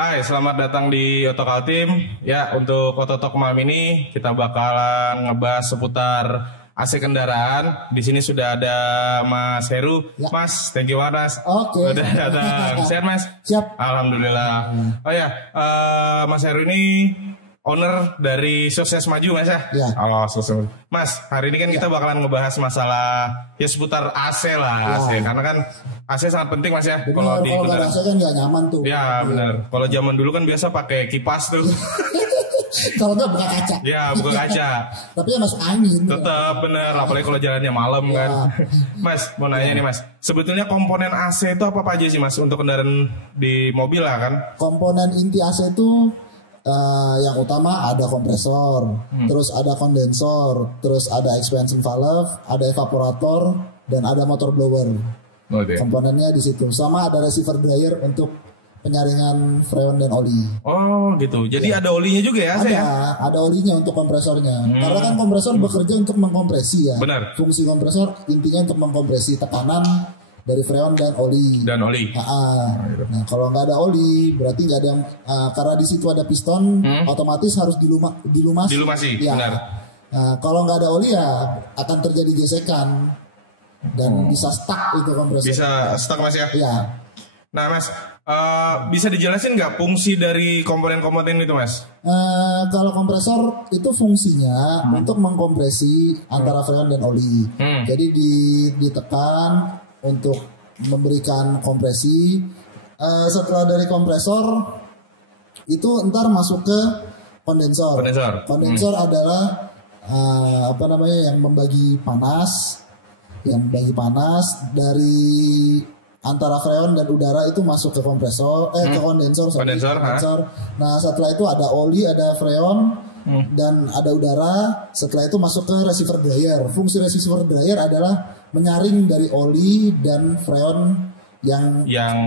Hai, selamat datang di Otokal Team. Ya, untuk Ototok malam ini kita bakalan ngebahas seputar AC kendaraan. Di sini sudah ada Mas Heru. Ya. Mas, thank you Mas. Oke. Udah datang. Sehat Mas? Siap. Alhamdulillah. Oh ya, Mas Heru ini owner dari Sukses Maju Mas ya? Ya. Oh, Sukses Maju. Mas, hari ini kan kita bakalan ngebahas masalah ya seputar AC lah. AC. Karena kan AC sangat penting Mas ya. Kalau nggak ada kendaraan. AC kan nggak nyaman tuh. Ya benar. Kalau zaman dulu kan biasa pakai kipas tuh. Kalau nggak buka kaca. Ya buka kaca. Tapi ya masuk angin. Tetap bener. Apalagi kalau jalannya malam Ya. kan. Mas mau nanya nih Mas. Sebetulnya komponen AC itu apa aja sih Mas untuk kendaraan di mobil lah kan? Komponen inti AC itu yang utama ada kompresor, terus ada kondensor, terus ada expansion valve, ada evaporator, dan ada motor blower. Oh, deh. Komponennya di situ. Sama ada receiver dryer untuk penyaringan freon dan oli. Oh gitu. Jadi ada olinya juga ya AC ya? Ada olinya untuk kompresornya. Karena kan kompresor bekerja untuk mengkompresi ya. Benar. Fungsi kompresor intinya untuk mengkompresi tekanan dari freon dan oli. Dan oli. Nah kalau nggak ada oli berarti nggak ada yang karena di situ ada piston otomatis harus dilumasi. Dilumasi, Ya. benar. Nah, kalau nggak ada oli ya akan terjadi gesekan dan bisa stuck itu kompresor. Bisa stuck Mas ya? Ya. Nah Mas, bisa dijelasin nggak fungsi dari komponen-komponen itu Mas? Kalau kompresor itu fungsinya untuk mengkompresi antara freon dan oli. Jadi ditekan untuk memberikan kompresi. Setelah dari kompresor itu ntar masuk ke kondensor. Kondensor adalah yang membagi panas, dari antara freon dan udara itu masuk ke kompresor, ke kondensor. Nah setelah itu ada oli, ada freon, dan ada udara. Setelah itu masuk ke receiver dryer. Fungsi receiver dryer adalah menyaring dari oli dan freon yang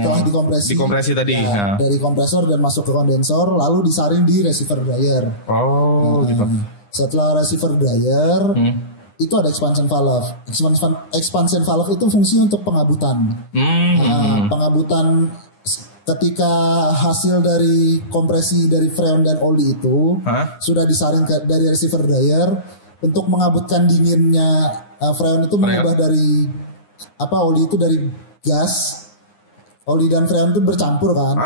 telah dikompresi tadi. Ya, dari kompresor dan masuk ke kondensor, lalu disaring di receiver dryer. Gitu. Setelah receiver dryer itu ada expansion valve. Expansion valve itu fungsi untuk pengabutan. Pengabutan ketika hasil dari kompresi dari freon dan oli itu sudah disaring dari receiver dryer untuk mengabutkan dinginnya freon itu mengubah dari oli itu dari gas. Oli dan freon itu bercampur kan?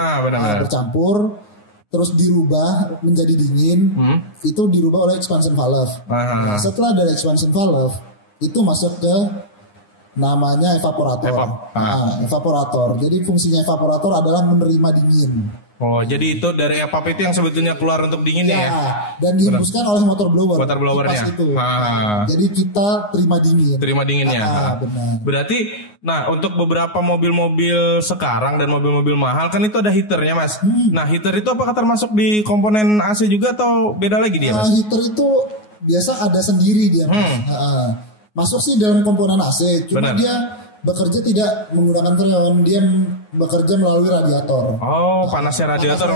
Bercampur. Terus dirubah menjadi dingin, itu dirubah oleh expansion valve. Nah, setelah dari expansion valve itu masuk ke namanya evaporator. Evaporator. Jadi fungsinya evaporator adalah menerima dingin. Oh, jadi itu dari evap itu yang sebetulnya keluar untuk dingin ya? Dan dihembuskan oleh motor blower. Motor blowernya. Itu. Jadi kita terima dingin. Terima dinginnya. Benar. Berarti, untuk beberapa mobil-mobil sekarang dan mobil-mobil mahal kan itu ada heaternya Mas. Nah, heater itu apakah termasuk di komponen AC juga atau beda lagi dia Mas? Heater itu biasa ada sendiri dia Mas. Masuk sih dalam komponen AC, cuma dia bekerja tidak menggunakan freon, dia bekerja melalui radiator. Oh, panasnya radiator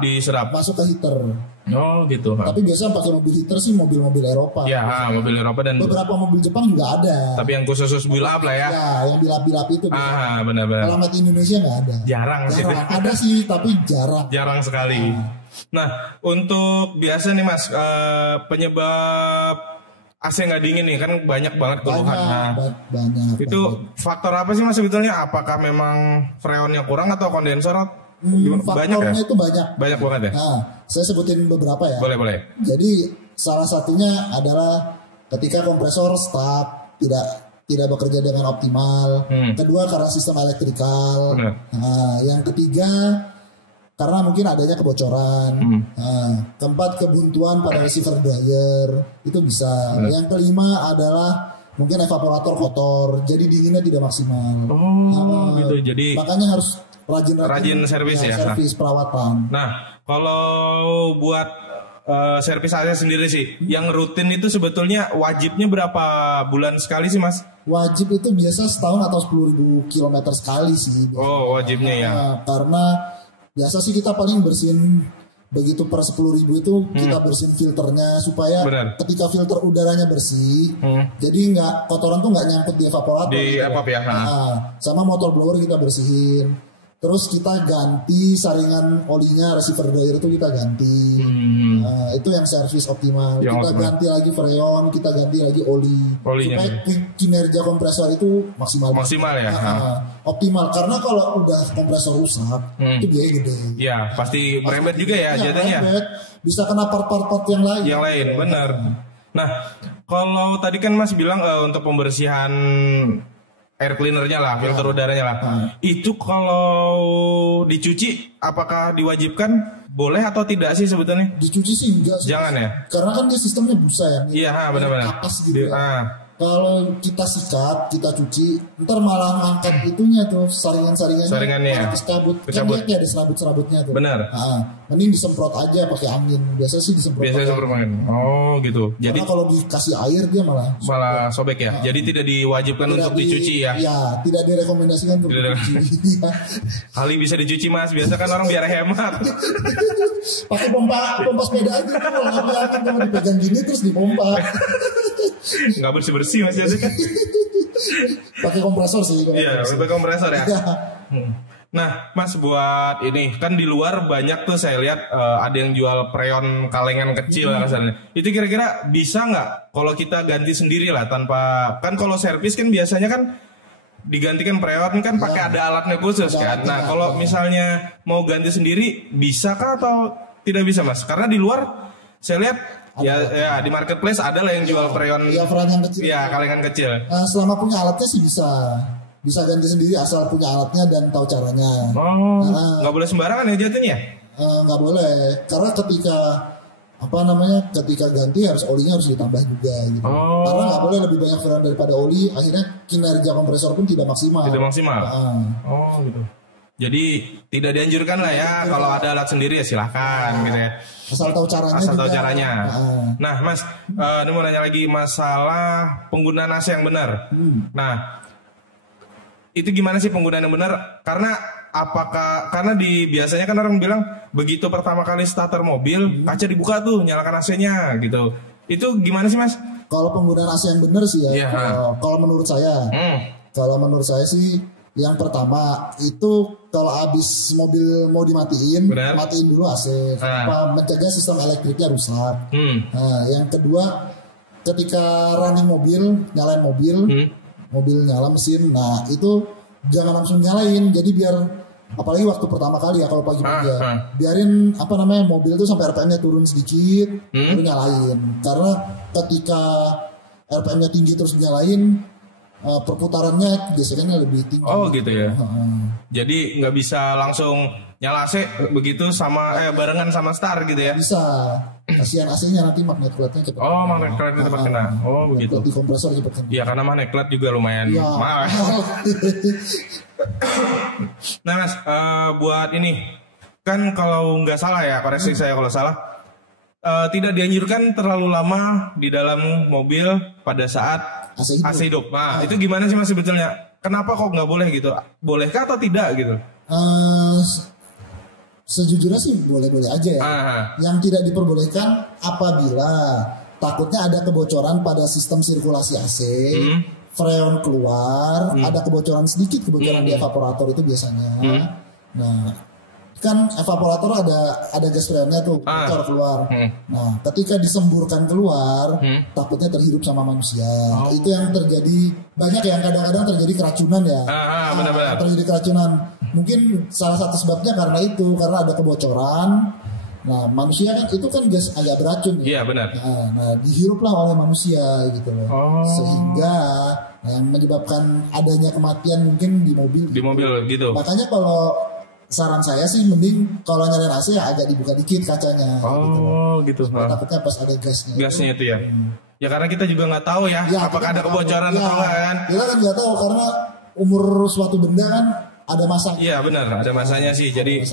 diserap. Masuk ke heater. Oh, gitu. Tapi biasanya pakai mobil heater sih mobil-mobil Eropa. Ya, mobil Eropa dan beberapa mobil Jepang juga ada. Tapi yang khusus bilap lah ya. Ya, yang bilap-bilap itu. Benar-benar. Kalau di Indonesia nggak ada. Jarang sih. Ada sih, tapi jarang. Jarang sekali. Nah, untuk biasa nih Mas, penyebab AC nggak dingin nih kan banyak banget keluhan. Banyak. Itu faktor apa sih Mas sebetulnya? Apakah memang freonnya kurang atau kondensor? Faktornya banyak ya? Itu banyak. Banyak banget ya? Nah, saya sebutin beberapa ya. Boleh. Jadi salah satunya adalah ketika kompresor stuck, tidak bekerja dengan optimal. Kedua karena sistem elektrikal. Yang ketiga karena mungkin adanya kebocoran. Keempat kebuntuan pada receiver dryer itu bisa. Yang kelima adalah mungkin evaporator kotor, jadi dinginnya tidak maksimal. Gitu. Jadi makanya harus rajin servis ya. Servis perawatan. Nah, kalau buat servis AC sendiri sih, yang rutin itu sebetulnya wajibnya berapa bulan sekali sih Mas? Wajib itu biasa setahun atau 10.000 kilometer sekali sih. Oh, wajibnya ya. Karena biasa sih kita paling bersihin begitu per 10.000 itu kita bersihin filternya supaya ketika filter udaranya bersih, jadi kotoran tuh nggak nyangkut di evaporator. Di evap ya. Sama motor blower kita bersihin. Terus kita ganti saringan olinya, receiver dryer itu kita ganti. Itu yang servis optimal. Kita ganti lagi freon, kita ganti lagi olinya. Supaya kinerja kompresor itu maksimal. Maksimal ya. Optimal. Karena kalau udah kompresor rusak, itu biaya gede. Iya, pasti merembet juga ya jadinya. Bisa kena part-part yang lain. Yang lain, benar. Nah, kalau tadi kan Mas bilang untuk pembersihan air cleanernya lah, filter udaranya lah. Itu kalau dicuci, apakah diwajibkan? Boleh atau tidak sih sebetulnya? Dicuci sih enggak sih. Jangan ya? Karena kan dia sistemnya busa ya. Iya, benar-benar. Kapas gitu ya. Kalau kita sikat, kita cuci, ntar malah ngangkat itunya tuh saringannya terus cabut. Kan dia kayak ada serabut-serabutnya tuh. Benar. Mending disemprot aja pakai angin. Biasa sih disemprot. Biasanya semprot angin. Oh gitu. Jadi kalau dikasih air dia malah sobek ya. Jadi tidak diwajibkan untuk dicuci ya. Iya, tidak direkomendasikan untuk dicuci. Kali bisa dicuci Mas. Biasa kan orang biar hemat. Pakai pompa sepeda aja. Kalau dipegang gini terus dipompa. Nggak bersih Mas ya. Pakai kompresor sih. Iya, pakai kompresor ya. Nah, Mas buat ini kan di luar banyak tuh saya lihat ada yang jual freon kalengan kecil misalnya. Itu kira-kira bisa nggak kalau kita ganti sendiri lah tanpa, kan kalau servis kan biasanya kan digantikan freon kan pakai ada alatnya khusus kan. Nah, kalau misalnya mau ganti sendiri bisakah atau tidak bisa Mas? Karena di luar saya lihat ya di marketplace ada lah yang jual freon. Iya, freon yang kecil. Iya, kalengan kecil. Selama punya alatnya sih bisa ganti sendiri asal punya alatnya dan tahu caranya. Nggak boleh sembarangan ya jatuhnya? Nggak boleh, karena ketika ganti olinya harus ditambah juga gitu. Karena nggak boleh lebih banyak freon daripada oli, akhirnya kinerja kompresor pun tidak maksimal. Tidak maksimal. Gitu. Jadi tidak dianjurkan lah ya kalau ada alat sendiri ya silahkan gitu ya. Asal tahu caranya. Nah Mas, ini mau nanya lagi masalah penggunaan AC yang benar. Nah, itu gimana sih penggunaan yang benar? Karena biasanya kan orang bilang begitu pertama kali starter mobil kaca dibuka tuh nyalakan AC-nya gitu. Itu gimana sih Mas? Kalau penggunaan AC yang benar sih ya. Kalau menurut saya sih yang pertama itu kalau habis mobil mau dimatiin, matiin dulu AC, mencegah sistem elektriknya rusak. Yang kedua, ketika running mobil, nyalain mobil nyala mesin, nah itu jangan langsung nyalain. Jadi biar, apalagi waktu pertama kali ya kalau pagi-pagi ya, biarin mobil itu sampai RPM-nya turun sedikit, baru nyalain. Karena ketika RPM-nya tinggi terus nyalain, perputarannya biasanya lebih tinggi. Oh gitu ya. Jadi nggak bisa langsung nyala AC begitu barengan sama start gitu ya? Bisa. Kasihan AC-nya nanti magnet clutch-nya cepat. Oh, magnet clutch-nya cepat kena. Oh begitu. Di kompresor cepat kena. Iya, karena magnet clutch juga lumayan mahal. Nah Mas, buat ini kan kalau nggak salah ya, koreksi saya kalau salah. Tidak dianjurkan terlalu lama di dalam mobil pada saat AC hidup. Nah, itu gimana sih Mas sebetulnya? Kenapa kok nggak boleh gitu? Bolehkah atau tidak gitu? Sejujurnya sih boleh-boleh aja ya. Yang tidak diperbolehkan apabila takutnya ada kebocoran pada sistem sirkulasi AC, freon keluar, ada kebocoran sedikit di evaporator itu biasanya. Nah, kan evaporator ada gas freonnya tuh bocor keluar. Nah, ketika disemburkan keluar, takutnya terhirup sama manusia. Itu yang terjadi, banyak yang kadang-kadang terjadi keracunan ya. Benar-benar. Terjadi keracunan. Mungkin salah satu sebabnya karena ada kebocoran. Nah, manusia kan itu kan gas agak beracun ya. Iya, benar. Nah, dihiruplah oleh manusia gitu loh. Sehingga yang menyebabkan adanya kematian mungkin di mobil. Di mobil gitu. Makanya kalau saran saya sih mending kalau nyalain AC ya agak dibuka dikit kacanya. Gitu. Takutnya pas ada gasnya. Gasnya itu ya. Ya karena kita juga nggak tahu ya apakah ada kebocoran atau enggak kan. Kita kan nggak tahu karena umur suatu benda kan ada masa. Iya benar, ada masanya sih. Jadi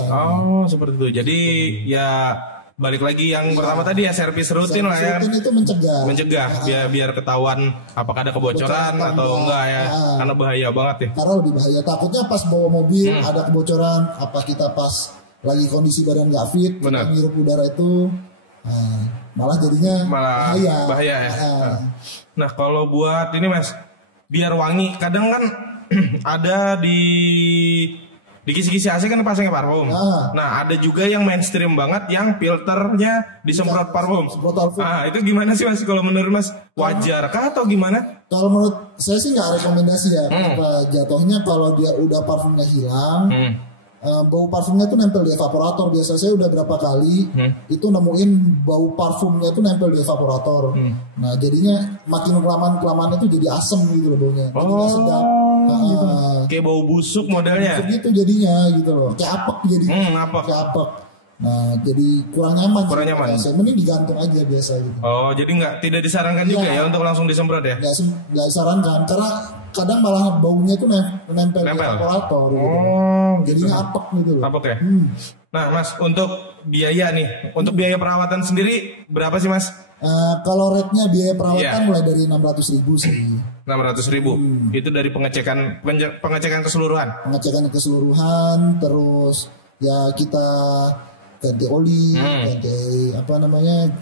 seperti itu. Jadi ya balik lagi yang pertama tadi ya servis rutin lah ya. Rutin itu mencegah. Biar ketahuan apakah ada kebocoran atau enggak ya. Karena bahaya banget ya. Karena lebih bahaya. Takutnya pas bawa mobil ada kebocoran, apa kita pas lagi kondisi badan nggak fit, kita ngirup udara itu, malah jadinya bahaya ya. Nah kalau buat ini Mas, biar wangi, kadang kan ada di Di kisi-kisi AC kan pasangnya parfum. Nah, ada juga yang mainstream banget yang filternya disemprot parfum. Itu gimana sih Mas? Kalau menurut Mas wajar kah atau gimana? Kalau menurut saya sih nggak rekomendasi ya. Kenapa? Jatuhnya kalau dia udah parfumnya hilang, bau parfumnya tuh nempel di evaporator. Biasa saya udah berapa kali itu nemuin bau parfumnya tuh nempel di evaporator. Nah jadinya makin kelamaan itu jadi asem gitu loh baunya. Jadi nggak sedap. Gitu. Kayak bau busuk modelnya. Gitu jadinya gitu loh. Kayak apek jadinya. Kayak apek. Nah jadi kurang nyaman. Saya mending digantung aja biasa gitu. Oh jadi tidak disarankan juga ya untuk langsung disemprot ya? Nggak disarankan karena kadang malah baunya itu nempel di evaporator gitu. Jadinya apek gitu loh. Apek ya? Nah Mas, untuk biaya nih, untuk biaya perawatan sendiri berapa sih Mas? Kalau rate-nya biaya perawatan mulai dari 600.000 sih. 600.000. Itu dari pengecekan keseluruhan. Pengecekan keseluruhan, terus ya kita ganti oli,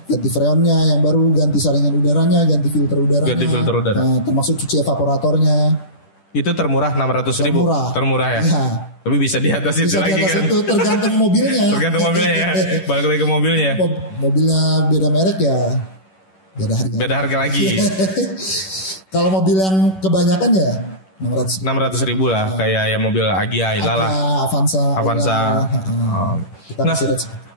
ganti freonnya yang baru, ganti saringan udaranya, ganti filter udaranya. Termasuk cuci evaporatornya. Itu termurah 600.000. Termurah ya. Tapi bisa di atas itu lagi kan. Itu tergantung mobilnya. Ya. Balik lagi ke mobilnya. Mobilnya beda merek ya. Beda harga lagi. Kalau mobil yang kebanyakan ya 600.000 lah, kayak ya mobil Agya lah. Avanza. Nah,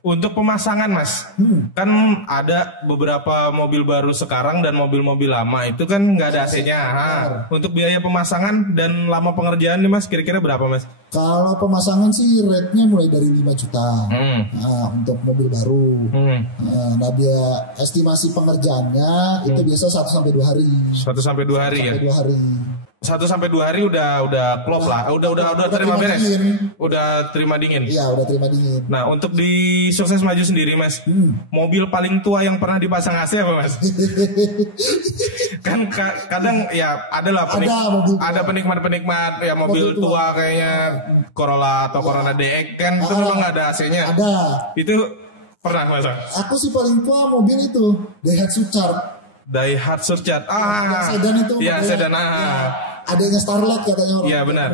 untuk pemasangan Mas, kan ada beberapa mobil baru sekarang dan mobil-mobil lama itu kan nggak ada AC-nya. Untuk biaya pemasangan dan lama pengerjaan nih Mas, kira-kira berapa Mas? Kalau pemasangan sih rate-nya mulai dari 5 juta untuk mobil baru. Nah biaya estimasi pengerjaannya itu biasa 1-2 hari. 1-2 hari ya? 1-2 hari. 1-2 hari udah klop lah, udah terima beres, udah terima dingin. Iya udah terima dingin. Nah untuk di Sukses Maju sendiri Mas, mobil paling tua yang pernah dipasang AC apa Mas? Kan kadang ya ada penikmat ya mobil tua kayaknya Corolla atau Corona DX kan itu memang nggak ada AC-nya. Ada. Itu pernah Mas? Aku sih paling tua mobil itu Daihatsu Surcharge. Sedan itu. Iya sedan. Adanya Starlight katanya orang. Iya benar.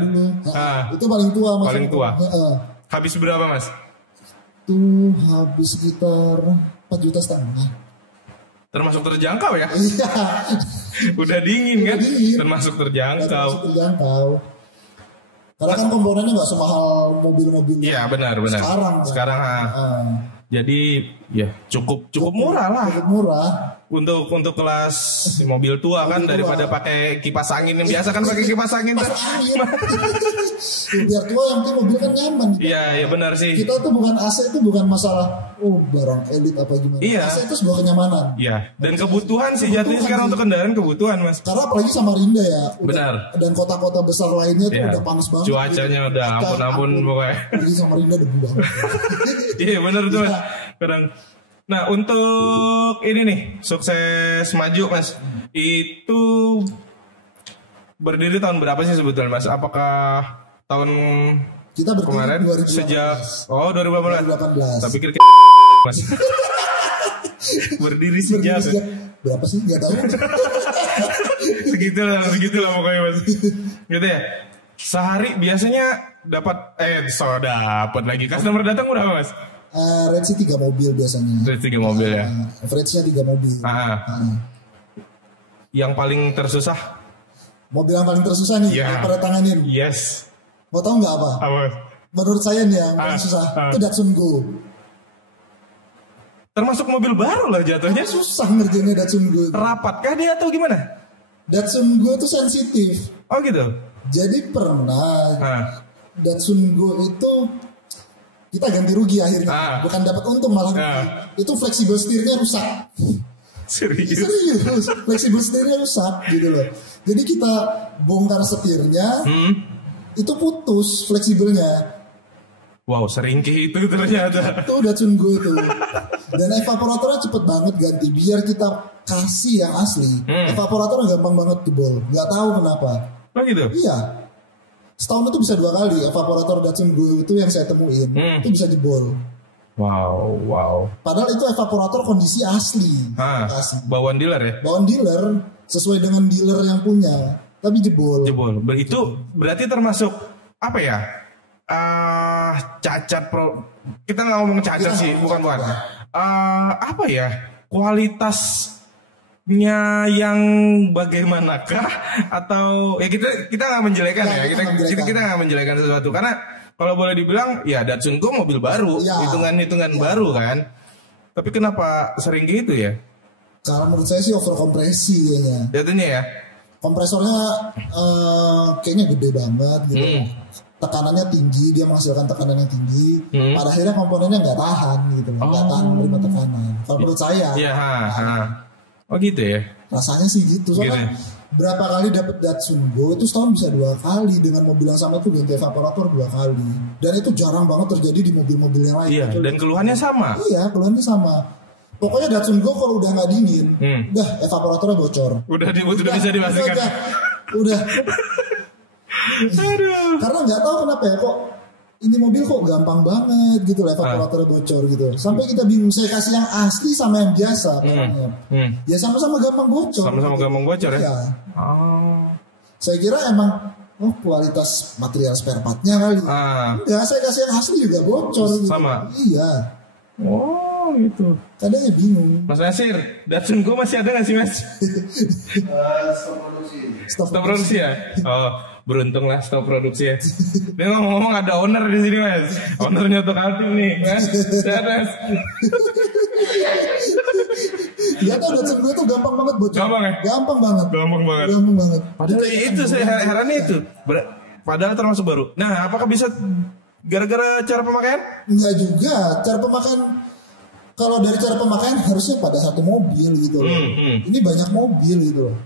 Itu paling tua Mas. Paling tua. Habis berapa Mas? Itu habis sekitar 4,5 juta. Termasuk terjangkau ya? Iya. Udah dingin kan? Termasuk terjangkau. Karena kan komponennya nggak semahal mobil-mobil. Iya benar. Sekarang. Jadi ya cukup murah lah. Cukup murah. Untuk kelas mobil tua kan daripada pakai kipas angin yang biasa kan pakai kipas angin. Biar tua yang penting mobil kan nyaman. Iya benar sih. Kita tuh bukan AC itu bukan masalah barang elit apa gimana. Iya. AC itu sebuah kenyamanan. Iya. Dan kebutuhan sih jatuhnya sekarang untuk kendaraan kebutuhan Mas. Karena apalagi Samarinda ya. Benar. Dan kota-kota besar lainnya tuh udah panas banget. Cuacanya udah ampun pokoknya. Jadi Samarinda debu banget. Iya benar tuh Mas. Kadang. Nah untuk ini nih Sukses Maju Mas, itu berdiri tahun berapa sih sebetulnya Mas? Apakah tahun kita kemarin 2018. Sejak 2018. Tapi kira Mas. Berdiri sejak berapa sih? Nggak tahu. segitulah pokoknya Mas. Gitu ya. Sehari biasanya dapat lagi customer datang berapa Mas? Rate 3 mobil biasanya. Rate 3 mobil ya. Average-nya 3 mobil. Yang paling tersusah? Mobil yang paling tersusah nih yang pada tanganin. Yes. Mau tahu nggak apa? Menurut saya nih yang paling susah itu Datsun Go. Termasuk mobil baru lah jatuhnya. Susah ngerjainnya Datsun Go. Rapatkah dia atau gimana? Datsun Go itu sensitif. Oh gitu. Jadi pernah Datsun Go itu kita ganti rugi akhirnya, bukan dapat untung malah itu fleksibel setirnya rusak. Serius, fleksibel setirnya rusak gitu loh. Jadi kita bongkar setirnya, itu putus fleksibelnya. Wow, seringkih itu ternyata. Itu Datsun Go itu. Dan evaporatornya cepet banget ganti. Biar kita kasih yang asli, evaporatornya gampang banget jebol. Gak tahu kenapa. Oh gitu? Iya. Setahun itu bisa 2 kali evaporator Datsun Go itu yang saya temuin itu bisa jebol. Wow. Padahal itu evaporator kondisi asli. Bawaan dealer ya? Bawaan dealer sesuai dengan dealer yang punya, tapi jebol. Itu berarti termasuk apa ya? cacat kita nggak ngomong cacat sih, bukan. Apa ya, kualitasnya yang bagaimanakah, atau ya kita nggak menjelekan kita nggak menjelekan sesuatu, karena kalau boleh dibilang ya Datsun Go mobil baru, hitungan baru kan, tapi kenapa sering gitu ya? Kalau menurut saya sih overkompresi kayaknya. Jatuhnya ya. Kompresornya kayaknya gede banget gitu. Tekanannya tinggi, dia menghasilkan tekanan yang tinggi. Pada akhirnya komponennya nggak tahan gitu, nggak tahan menerima tekanan. Kalau menurut saya. Iya. Oh gitu ya. Rasanya sih gitu. Soalnya berapa kali dapat Datsun Go itu setahun bisa 2 kali, dengan mobil yang sama itu ganti evaporator 2 kali. Dan itu jarang banget terjadi di mobil-mobil yang lain. Iya. Dan keluhannya sama. Iya, keluhannya sama. Pokoknya Datsun Go kalau udah nggak dingin, udah evaporatornya bocor. Udah bisa dipastikan. Udah. Karena nggak tahu kenapa ya, kok ini mobil kok gampang banget gitu lah evaporatornya bocor gitu. Sampai kita bingung, saya kasih yang asli sama yang biasa barangnya. Ya sama-sama gampang bocor. Sama-sama gampang bocor ya. Saya kira emang kualitas material spare partnya kali. Enggak, saya kasih yang asli juga bocor. Sama. Gitu. Iya. Oh gitu. Kadangnya bingung. Mas Nasir, Datsun Go masih ada nggak sih Mas? Stop produksi ya. Oh, beruntung lah stop produksi ya. Dia ngomong ada owner di sini Mas. Ownernya untuk Altim nih, Mas. Sehat Mas. Ya tuh Datsun Go tuh gampang banget bocor. Gampang ya? Gampang banget. Padahal itu saya herannya itu. Padahal termasuk baru. Nah, apakah bisa gara-gara cara pemakaian? Enggak juga. Cara pemakaian, kalau dari cara pemakaian harusnya pada satu mobil gitu loh. Ini banyak mobil gitu loh.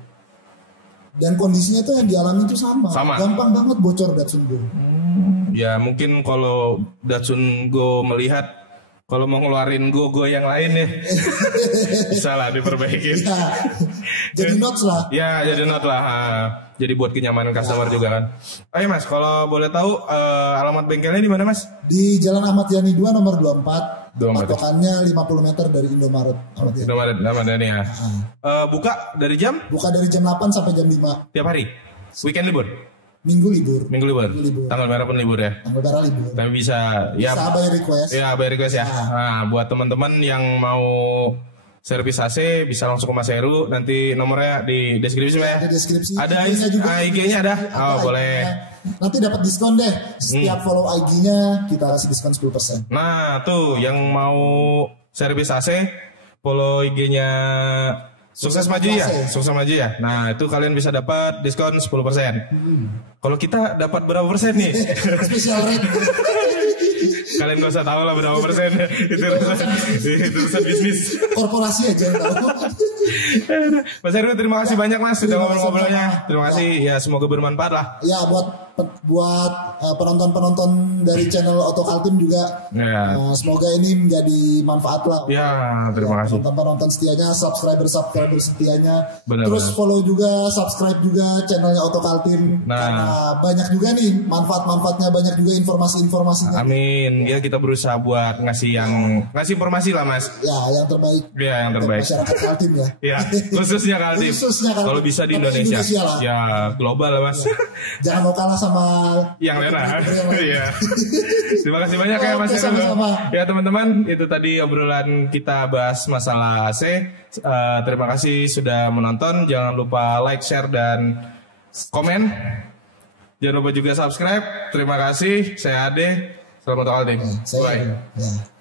Dan kondisinya tuh yang dialami itu sama. Gampang banget bocor Datsun Go. Ya mungkin kalau Datsun Go melihat kalau mau ngeluarin Go yang lain ya bisa lah diperbaiki. Jadi notes lah. Ya jadi note lah. Jadi buat kenyamanan customer juga kan. Ayo Mas, kalau boleh tahu alamat bengkelnya di mana Mas? Di Jalan Ahmad Yani 2 nomor 24. Patokannya 50 meter dari Indomaret. Ahmad Yani ya. Buka dari jam? Buka dari jam 8 sampai jam 5. Tiap hari? Weekend libur? Minggu libur. Tanggal merah pun libur ya? Tanggal merah libur. Tapi bisa bayar request. Ya bayar request ya. Nah, buat teman-teman yang mau servis AC bisa langsung ke Mas Heru, nanti nomornya di deskripsi ya. Di deskripsi. Ada IG-nya ada. Boleh. Nanti dapat diskon deh. Setiap follow IG-nya kita kasih diskon 10%. Nah, tuh yang mau servis AC follow IG-nya Sukses Maju ya. Nah, itu kalian bisa dapat diskon 10%. Kalau kita dapat berapa persen nih? Special rate. Kalian gak usah tahu lah berapa persen. Itu urusan bisnis. Korporasi aja yang tahu. Mas Heru, terima kasih banyak Mas sudah ngobrol-ngobrolnya. Terima kasih ya, semoga bermanfaat lah. Ya buat penonton-penonton dari channel Auto Kaltim juga. Semoga ini menjadi manfaat lah. Ya, terima kasih. Penonton setianya, subscriber setianya. Benar, terus follow juga, subscribe juga channelnya Auto Kaltim. Karena banyak juga nih manfaat-manfaatnya, banyak juga informasi-informasinya. Amin. Ya kita berusaha buat ngasih informasi lah Mas. Ya, yang terbaik. Ya, yang terbaik. Masyarakat Kaltim ya. Ya, khususnya Kaltim. Kalau bisa di Indonesia lah. Ya, global lah Mas. Jangan mau kalah sama yang lain. Iya. Terima kasih banyak ya Mas Heru. Ya teman-teman, itu tadi obrolan kita bahas masalah AC. Terima kasih sudah menonton. Jangan lupa like, share dan komen. Jangan lupa juga subscribe. Terima kasih. Saya Ade. Selamat Kaltim. Bye.